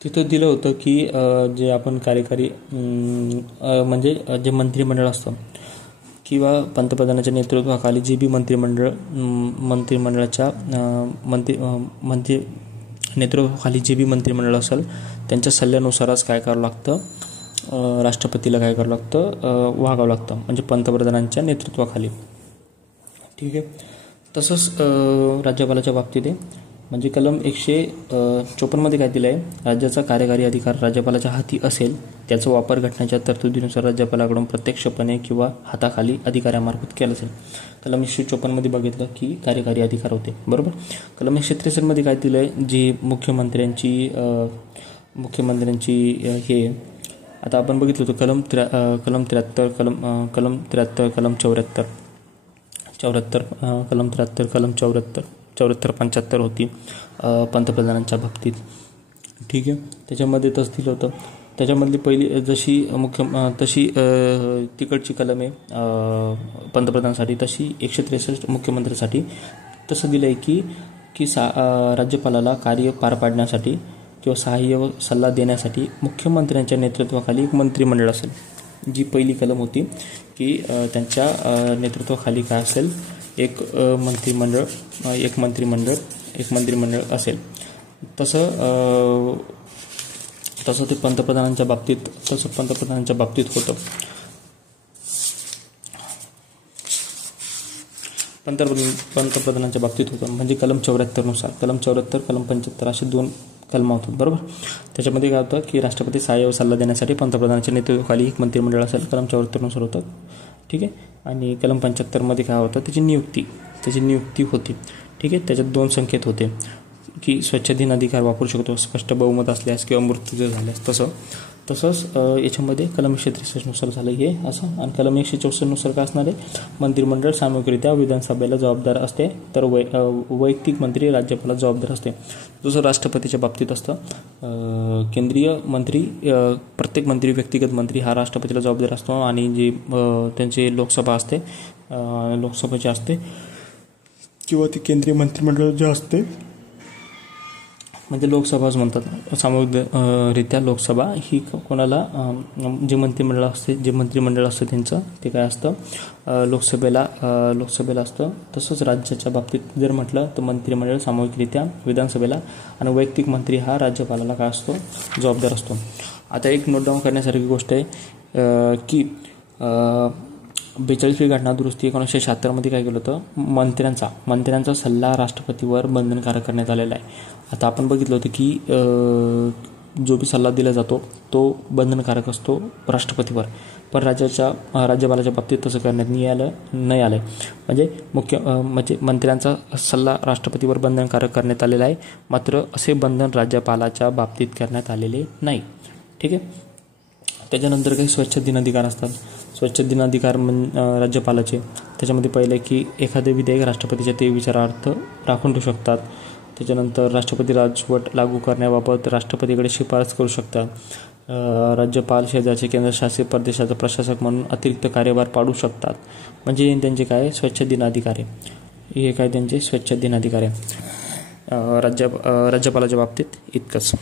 तिथं दिलं होतं की जे आपण कार्यकारी म्हणजे जे मंत्रिमंडळ असतं किंवा पंतप्रधानाच्या नेतृत्वाखाली जे बी मंत्रिमंडळाच्या नेतृत्वाखाली जे बी मंत्रिमंडळ असेल त्यांच्या सल्ल्यानुसारच काय करावं लागतं, राष्ट्रपतीला काय करावं लागतं, वागावं लागतं, म्हणजे पंतप्रधानांच्या नेतृत्वाखाली. ठीक आहे. तसंच राज्यपालाच्या बाबतीत आहे, म्हणजे कलम 154 काय दिलं आहे, राज्याचा कार्यकारी अधिकार राज्यपालाच्या हाती असेल त्याचा वापर घटनेच्या तरतुदीनुसार राज्यपालाकडून प्रत्यक्षपणे किंवा हाताखाली अधिकाऱ्यामार्फत केला असेल. कलम 154 बघितलं की कार्यकारी अधिकार होते, बरोबर. कलम 163 काय दिलं आहे, जी मुख्यमंत्र्यांची हे आता आपण बघितलं होतं कलम 73 कलम 74 कलम 75 होती पंतप्रधानांच्या बाबतीत. ठीक आहे. त्याच्यामध्ये तसं दिलं होतं, त्याच्यामधली पहिली तशी तिकडची कलम आहे पंतप्रधानासाठी, तशी 163 मुख्यमंत्र्यासाठी. तसं दिलं आहे की राज्यपालाला कार्य पार पाडण्यासाठी किंवा सहाय्य व सल्ला देण्यासाठी मुख्यमंत्र्यांच्या नेतृत्वाखाली एक मंत्रिमंडळ असेल. जी पहिली कलम होती की त्यांच्या नेतृत्वाखाली काय असेल, एक मंत्रिमंडळ असेल. तसं ते पंतप्रधानांच्या बाबतीत होतं. पंतप्रधानांच्या बाबतीत होतं म्हणजे कलम 74 कलम 75 असे 2 कलम होतात, बरोबर. त्याच्यामध्ये काय होतं की राष्ट्रपती सहाय्य व सल्ला देण्यासाठी पंतप्रधानाच्या नेतृत्वाखाली एक मंत्रिमंडळ असेल, कलम 74 होतं. ठीक आहे. आणि कलम 75 काय होतं, त्याची नियुक्ती होती. ठीक आहे. त्याच्यात 2 संकेत होते की स्वच्छधीन अधिकार वापरू शकतो स्पष्ट बहुमत असल्यास किंवा मृत्यू झाल्यास. तसंच याच्यामध्ये कलम 163 झालं हे असं. आणि कलम 164 काय असणार आहे, मंत्रिमंडळ सामूहिकरित्या विधानसभेला जबाबदार असते तर वैयक्तिक मंत्री राज्यपालाला जबाबदार असते. जसं राष्ट्रपतीच्या बाबतीत असतं, केंद्रीय मंत्री प्रत्येक मंत्री व्यक्तिगत मंत्री हा राष्ट्रपतीला जबाबदार असतो, आणि जे त्यांची लोकसभा असते लोकसभेची असते किंवा ती केंद्रीय मंत्रिमंडळ जे असते म्हणजे लोकसभाच म्हणतात, सामूहिकरित्या लोकसभा ही कोणाला जे मंत्रिमंडळ असतं त्यांचं ते काय असतं, लोकसभेला असतं. तसंच राज्याच्या बाबतीत जर म्हटलं तर मंत्रिमंडळ सामूहिकरित्या विधानसभेला, आणि वैयक्तिक मंत्री हा राज्यपालाला काय असतो, जबाबदार असतो. आता एक नोट डाऊन करण्यासारखी गोष्ट आहे की 42वी घटना दुरुस्ती 1976 काय केलं होतं, मंत्र्यांचा सल्ला राष्ट्रपतीवर बंधनकारक करण्यात आलेला आहे. आता आपण बघितलं होतं की जो भी सल्ला दिला जातो तो बंधनकारक असतो राष्ट्रपतीवर, पण राज्यपालाच्या बाबतीत तसं करण्यात नाही आलं. म्हणजे मंत्र्यांचा सल्ला राष्ट्रपतीवर बंधनकारक करण्यात आलेला आहे, मात्र असे बंधन राज्यपालाच्या बाबतीत करण्यात आलेले नाही. ठीक आहे. त्याच्यानंतर काही स्वच्छदिनाधिकार असतात. स्वच्छदिनाधिकार राज्यपालाचे, त्याच्यामध्ये पहिले की एखादे विधेयक राष्ट्रपतीच्या ते विचारार्थ राखून ठेवू शकतात. त्याच्यानंतर राष्ट्रपती राजवट लागू करण्याबाबत राष्ट्रपतीकडे शिफारस करू शकतात. राज्यपाल शेजारचे केंद्रशासित प्रदेशाचा प्रशासक म्हणून अतिरिक्त कार्यभार पाडू शकतात. म्हणजे त्यांचे काय स्वच्छाधीनाधिकार आहे. हे काय त्यांचे स्वच्छाधीनाधिकार आहे. राज्यपालाच्या बाबतीत इतकंच.